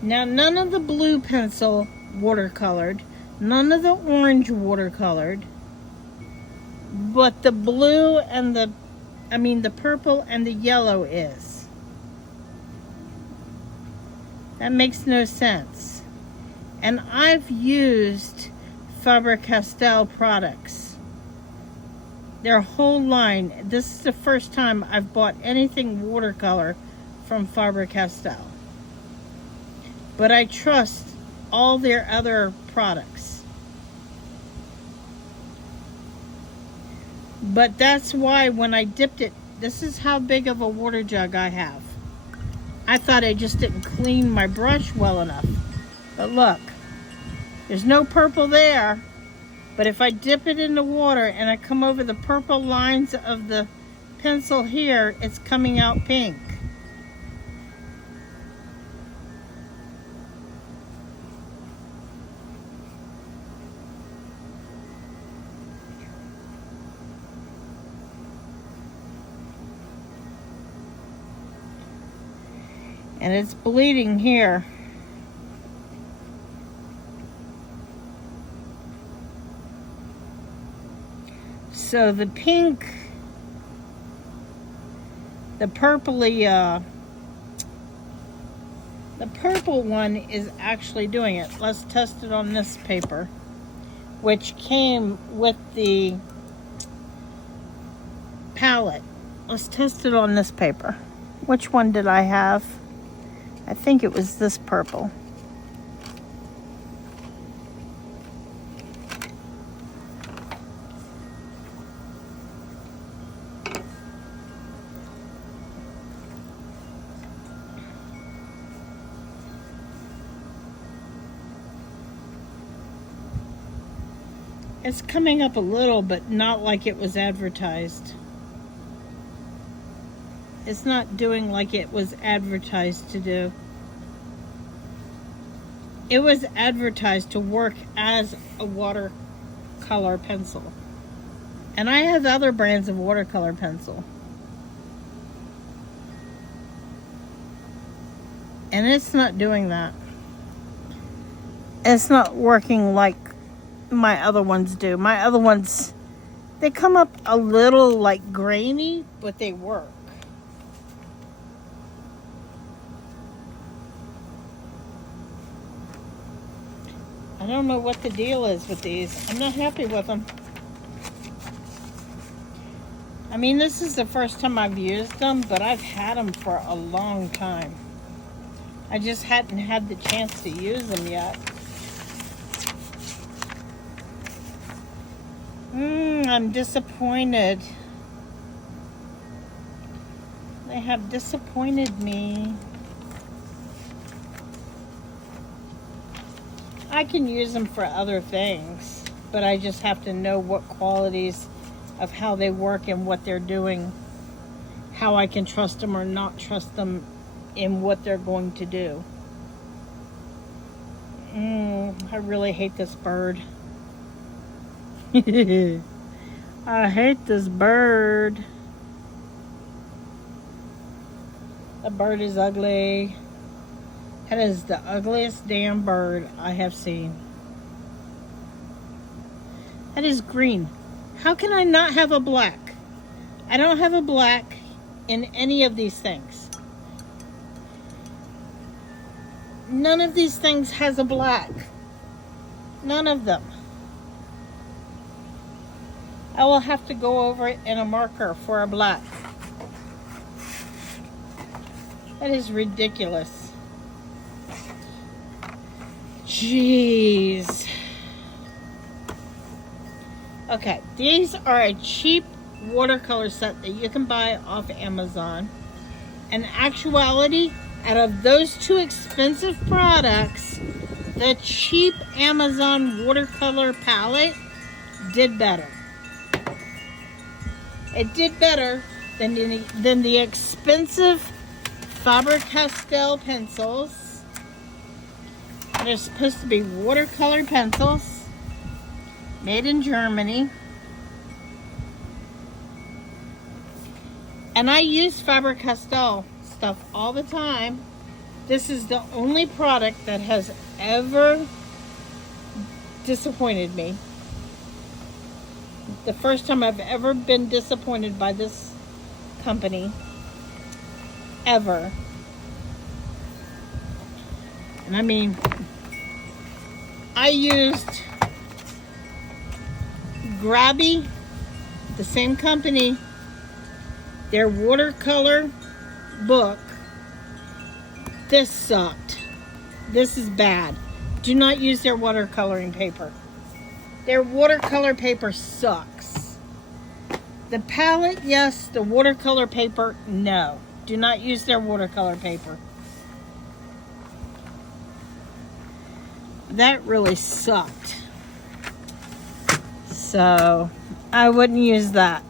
Now, none of the blue pencil watercolored, none of the orange watercolored, but the blue and the purple and the yellow is. That makes no sense. And I've used Faber Castell products. Their whole line. This is the first time I've bought anything watercolor from Faber Castell. But I trust all their other products. But that's why when I dipped it, this is how big of a water jug I have. I thought I just didn't clean my brush well enough. But look, there's no purple there. But if I dip it in the water and I come over the purple lines of the pencil here, it's coming out pink. And it's bleeding here. So the pink, the purpley, the purple one is actually doing it. Let's test it on this paper, which came with the palette. Let's test it on this paper. Which one did I have? I think it was this purple. It's coming up a little, but not like it was advertised. It's not doing like it was advertised to do. It was advertised to work as a watercolor pencil. And I have other brands of watercolor pencil. And it's not doing that. It's not working like my other ones do. My other ones, they come up a little like grainy, but they work. I don't know what the deal is with these. I'm not happy with them. I mean, this is the first time I've used them, but I've had them for a long time. I just hadn't had the chance to use them yet. I'm disappointed. They have disappointed me. I can use them for other things, but I just have to know what qualities of how they work and what they're doing, how I can trust them or not trust them in what they're going to do. I really hate this bird. I hate this bird. The bird is ugly. That is the ugliest damn bird I have seen. That is green. How can I not have a black? I don't have a black in any of these things. None of these things has a black. None of them. I will have to go over it in a marker for a black. That is ridiculous. Jeez. Okay, these are a cheap watercolor set that you can buy off Amazon. In actuality, out of those two expensive products, the cheap Amazon watercolor palette did better. It did better than the expensive Faber Castell pencils. They're supposed to be watercolor pencils made in Germany. And I use Faber Castell stuff all the time. This is the only product that has ever disappointed me. The first time I've ever been disappointed by this company, ever. And I mean, I used Grabbie, the same company, their watercolor book. This sucked. This is bad. Do not use their watercoloring paper. Their watercolor paper sucks. The palette, yes. The watercolor paper, no. Do not use their watercolor paper. That really sucked. So, I wouldn't use that.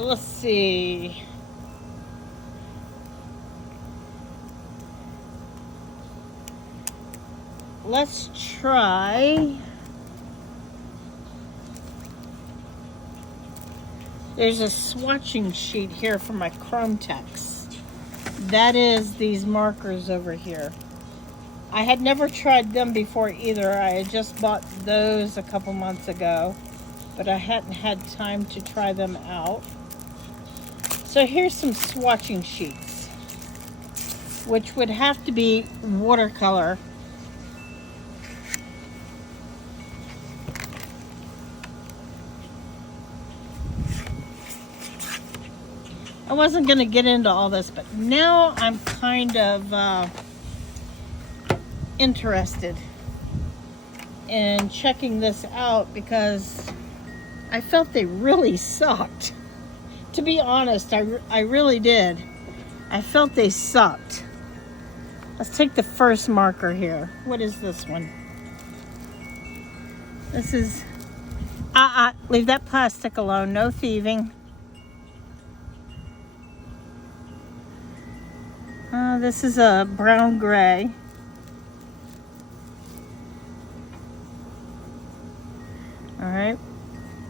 Let's see. Let's try. There's a swatching sheet here for my Chrome text. That is these markers over here. I had never tried them before either. I had just bought those a couple months ago, but I hadn't had time to try them out. So here's some swatching sheets, which would have to be watercolor. I wasn't going to get into all this, but now I'm kind of interested in checking this out because I felt they really sucked. To be honest, I really did. I felt they sucked. Let's take the first marker here. What is this one? This is... leave that plastic alone. No thieving. This is a brown gray. All right,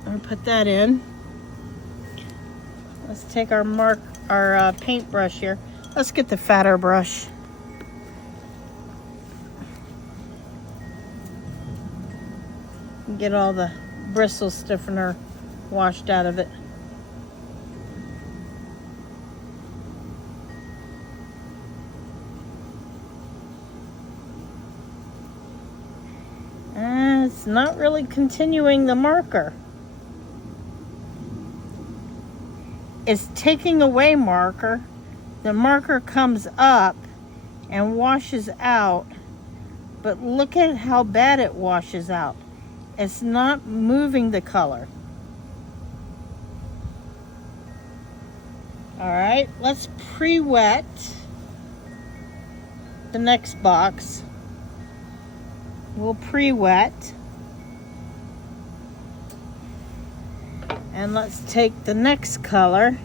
I'm gonna put that in. Let's take our paintbrush here. Let's get the fatter brush. Get all the bristle stiffener washed out of it. It's not really continuing the marker. It's taking away marker. The marker comes up and washes out, but look at how bad it washes out. It's not moving the color. All right, let's pre-wet the next box. We'll pre-wet. And let's take the next color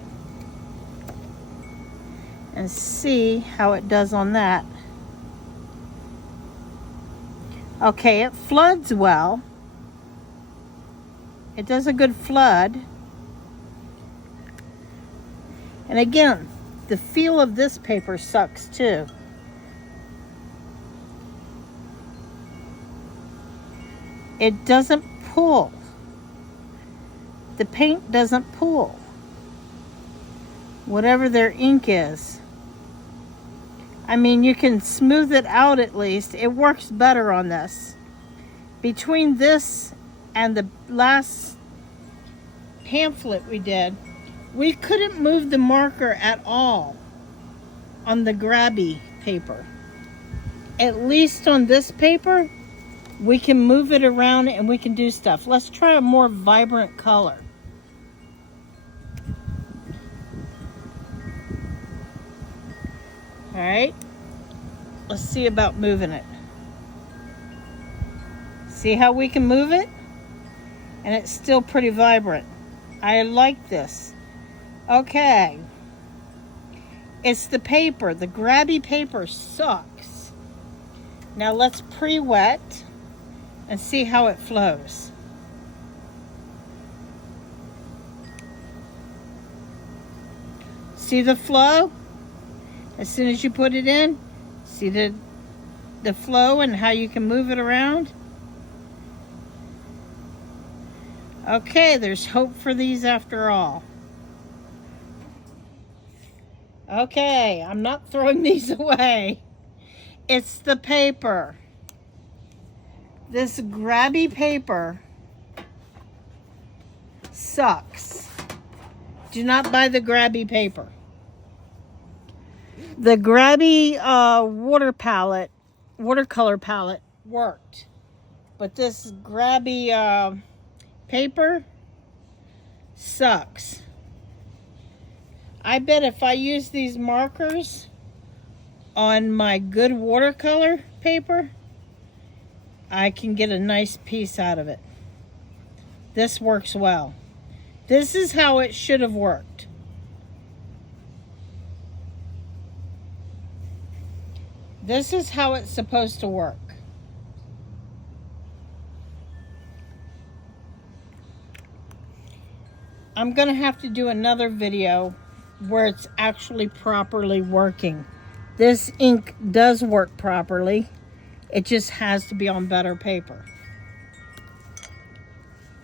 and see how it does on that. Okay, it floods well. It does a good flood. And again, the feel of this paper sucks too. It doesn't pull. The paint doesn't pull. Whatever their ink is. I mean, you can smooth it out at least. It works better on this. Between this and the last pamphlet we did, we couldn't move the marker at all on the Grabbie paper. At least on this paper, we can move it around and we can do stuff. Let's try a more vibrant color. All right, let's see about moving it. See how we can move it? And it's still pretty vibrant. I like this. Okay. It's the paper. The Grabbie paper sucks. Now let's pre-wet and see how it flows. See the flow? As soon as you put it in, see the flow and how you can move it around? Okay, there's hope for these after all. Okay, I'm not throwing these away. It's the paper. This Grabbie paper sucks. Do not buy the Grabbie paper. The Grabbie watercolor palette worked. But this Grabbie paper sucks. I bet if I use these markers on my good watercolor paper, I can get a nice piece out of it. This works well. This is how it should have worked. This is how it's supposed to work. I'm gonna have to do another video where it's actually properly working. This ink does work properly. It just has to be on better paper.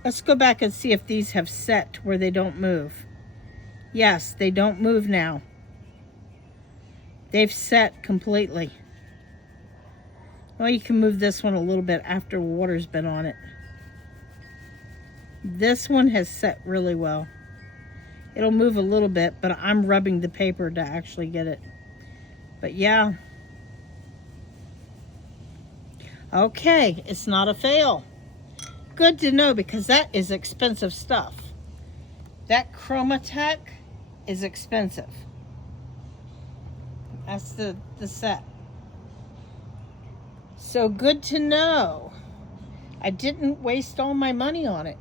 Let's go back and see if these have set where they don't move. Yes, they don't move now. They've set completely. Well, you can move this one a little bit after water's been on it. This one has set really well. It'll move a little bit, but I'm rubbing the paper to actually get it. But yeah. Okay, it's not a fail. Good to know, because that is expensive stuff. That Chromatech is expensive. That's the set. So good to know. I didn't waste all my money on it.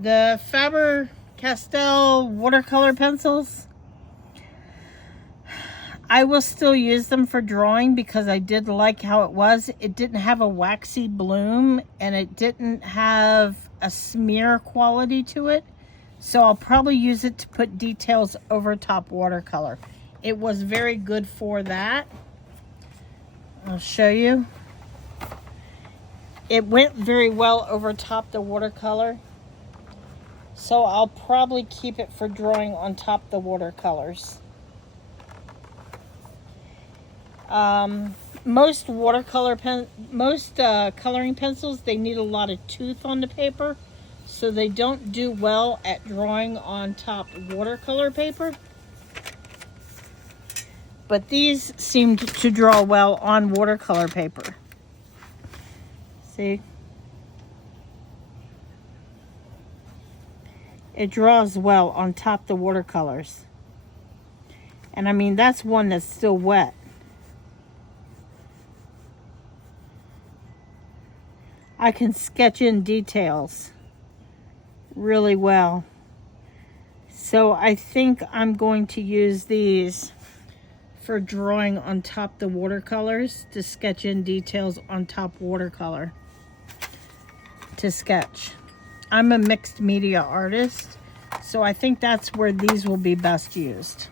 The Faber Castell watercolor pencils, I will still use them for drawing because I did like how it was. It didn't have a waxy bloom and it didn't have a smear quality to it. So I'll probably use it to put details over top watercolor. It was very good for that. I'll show you. It went very well over top the watercolor. So I'll probably keep it for drawing on top the watercolors. Most coloring pencils, they need a lot of tooth on the paper, so they don't do well at drawing on top watercolor paper. But these seemed to draw well on watercolor paper. See? It draws well on top the watercolors. And I mean, that's one that's still wet. I can sketch in details really well. So I think I'm going to use these for drawing on top the watercolors, to sketch in details on top watercolor to sketch. I'm a mixed media artist, so I think that's where these will be best used.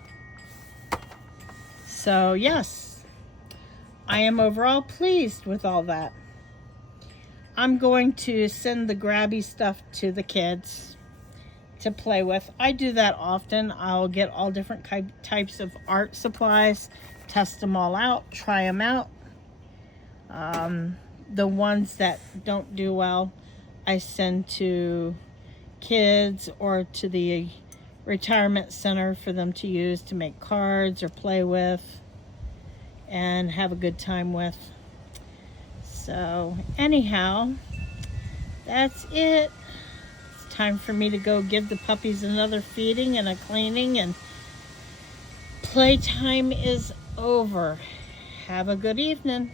So yes, I am overall pleased with all that. I'm going to send the Grabbie stuff to the kids to play with. I do that often. I'll get all different types of art supplies, test them all out, try them out. The ones that don't do well, I send to kids or to the retirement center for them to use to make cards or play with and have a good time with. So anyhow, that's it. It's time for me to go give the puppies another feeding and a cleaning, and playtime is over. Have a good evening.